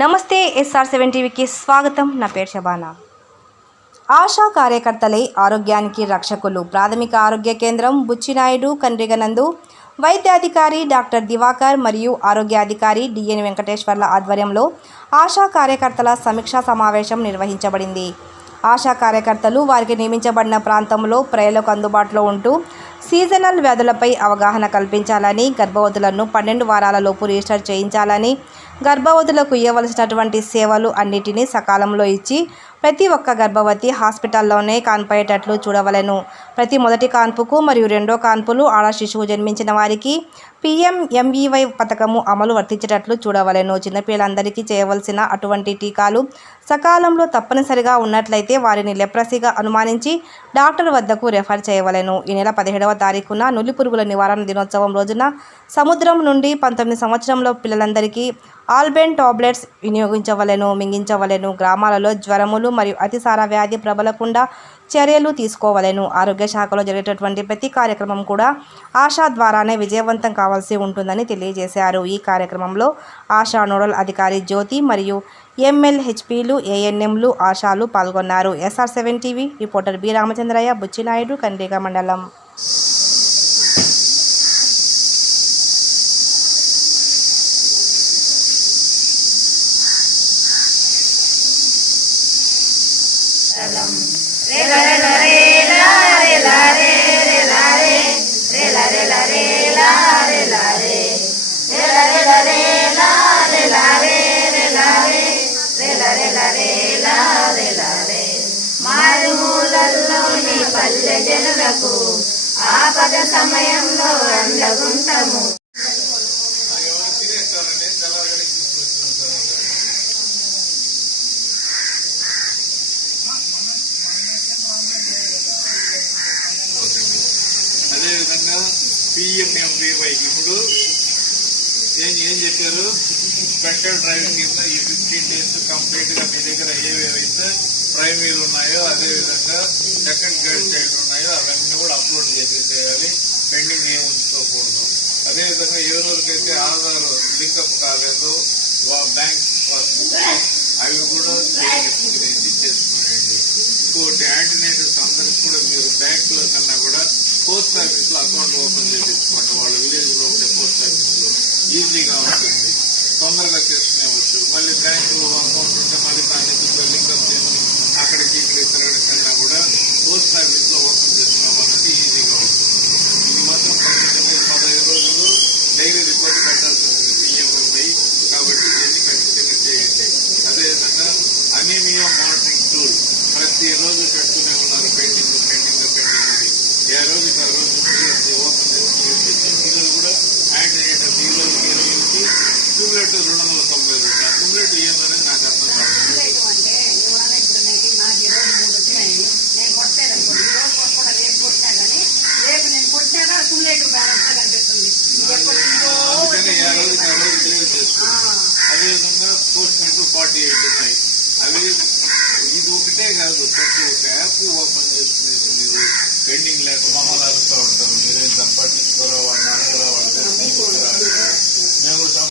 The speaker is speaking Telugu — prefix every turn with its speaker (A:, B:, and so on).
A: నమస్తే ఎస్ఆర్ సెవెన్ టీవీకి స్వాగతం. నా పేరు శబానా. ఆశా కార్యకర్తలే ఆరోగ్యానికి రక్షకులు ప్రాథమిక ఆరోగ్య కేంద్రం బుచ్చినాయుడు కండ్రిగనందు వైద్యాధికారి డాక్టర్ దివాకర్ మరియు ఆరోగ్యాధికారి డిఎన్ వెంకటేశ్వర్ల ఆధ్వర్యంలో ఆశా కార్యకర్తల సమీక్షా సమావేశం నిర్వహించబడింది. ఆశా కార్యకర్తలు వారికి నియమించబడిన ప్రాంతంలో ప్రజలకు అందుబాటులో ఉంటూ సీజనల్ వ్యాధులపై అవగాహన కల్పించాలని గర్భవతులను పన్నెండు వారాలలోపు రిజిస్టర్ చేయించాలని గర్భవతులకు ఇవ్వవలసినటువంటి సేవలు అన్నిటినీ సకాలంలో ఇచ్చి ప్రతి ఒక్క గర్భవతి హాస్పిటల్లోనే కాన్పయ్యేటట్లు చూడవలెను. ప్రతి మొదటి కాన్పుకు మరియు రెండో కాన్పులు ఆడ శిశువు జన్మించిన వారికి పిఎంఎంఈవై పథకము అమలు వర్తించేటట్లు చూడవలెను. చిన్నపిల్లలందరికీ చేయవలసిన అటువంటి టీకాలు సకాలంలో తప్పనిసరిగా ఉన్నట్లయితే వారిని లెప్రసీగా అనుమానించి డాక్టర్ వద్దకు రెఫర్ చేయవలెను. ఈ నెల పదిహేడవ తారీఖున నులి పురుగుల నివారణ దినోత్సవం రోజున సముద్రం నుండి పంతొమ్మిది సంవత్సరంలో పిల్లలందరికీ ఆల్బెన్ టాబ్లెట్స్ వినియోగించవలెను మింగించవలెను. గ్రామాలలో జ్వరములు మరియు అతిసార వ్యాధి ప్రబలకుండా చర్యలు తీసుకోవలెను. ఆరోగ్య శాఖలో జరిగేటటువంటి ప్రతి కార్యక్రమం కూడా ఆశా ద్వారానే విజయవంతం కావాలి కావాల్సి ఉంటుందని తెలియజేశారు ఈ కార్యక్రమంలో ఆశా నోడల్ అధికారి జ్యోతి మరియు ఎంఎల్హెచ్పీలు ఏఎన్ఎంలు ఆశాలు పాల్గొన్నారు SR seven TV reporter B Ramachandraiah Buchinaidu Kandriga మండలం మారుమూలల్లోని పల్లె జనులకు ఆపద సమయంలో అదేవిధంగా పిఎంఎంవివై ఇప్పుడు ఏం ఏం చెప్పారు? స్పెషల్ డ్రైవింగ్ కింద ఈ ఫిఫ్టీన్ డేస్ కంప్లీట్గా మీ దగ్గర ఏవేవైతే ప్రైమరీలు ఉన్నాయో అదేవిధంగా సెకండ్ గ్రేడ్ చైల్డ్ ఉన్నాయో అవన్నీ కూడా అప్లోడ్ చేసేసేయాలి. పెండింగ్ ఏమి ఉంచుకోకూడదు. అదేవిధంగా ఎవరెవరికైతే ఆధార్ లింకప్ కాలేదో బ్యాంక్ పాస్బుక్ అవి కూడా చేయించుకునేది
B: ఇంకోటి యాంటీనేటర్స్ అందరికి కూడా మీరు బ్యాంకులో కన్నా కూడా పోస్ట్ ఆఫీస్లో అకౌంట్ ఓపెన్ చేయించుకోండి వాళ్ళ విలేజ్లో ఉండే పోస్ట్ ఆఫీస్లో ఈజీగా ఉంటుంది. తొందరగా చేసుకోండి aqui o ovo.